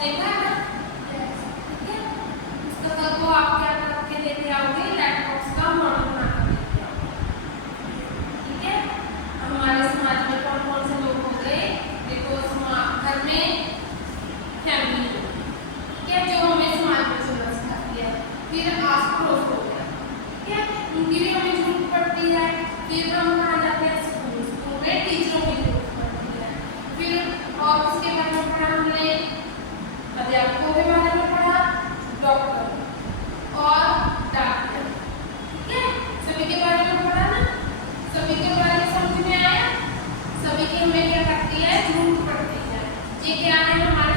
देखा है ना? ठीक है, पुस्तक को आप क्या करके लेके आओगे? लैपटॉप का मॉडल बनाकर लेके आओगे। ठीक है, हमारे समाज में कौन कौन से लोग हो गए? देखो, घर में फैमिली, ठीक है, जो हमें समाज में चलना सिखाती है। फिर आस पड़ोस हो गया, ठीक है, उनकी भी हमें जरूरत पड़ती है। फिर हम कहाँ जाते हैं? स्कूल, स्कूल में टीचरों की जरूरत पड़ती है। फिर और उसके बारे में पढ़ा हमने, अध्यापकों के बारे में पढ़ा, डॉक्टर और डॉक्टर, ठीक है, सभी के बारे में पढ़ा ना? सभी के बारे में समझ में आया? सभी की हमें क्या करती है? जरूरत पड़ती है। ये क्या है? हमारे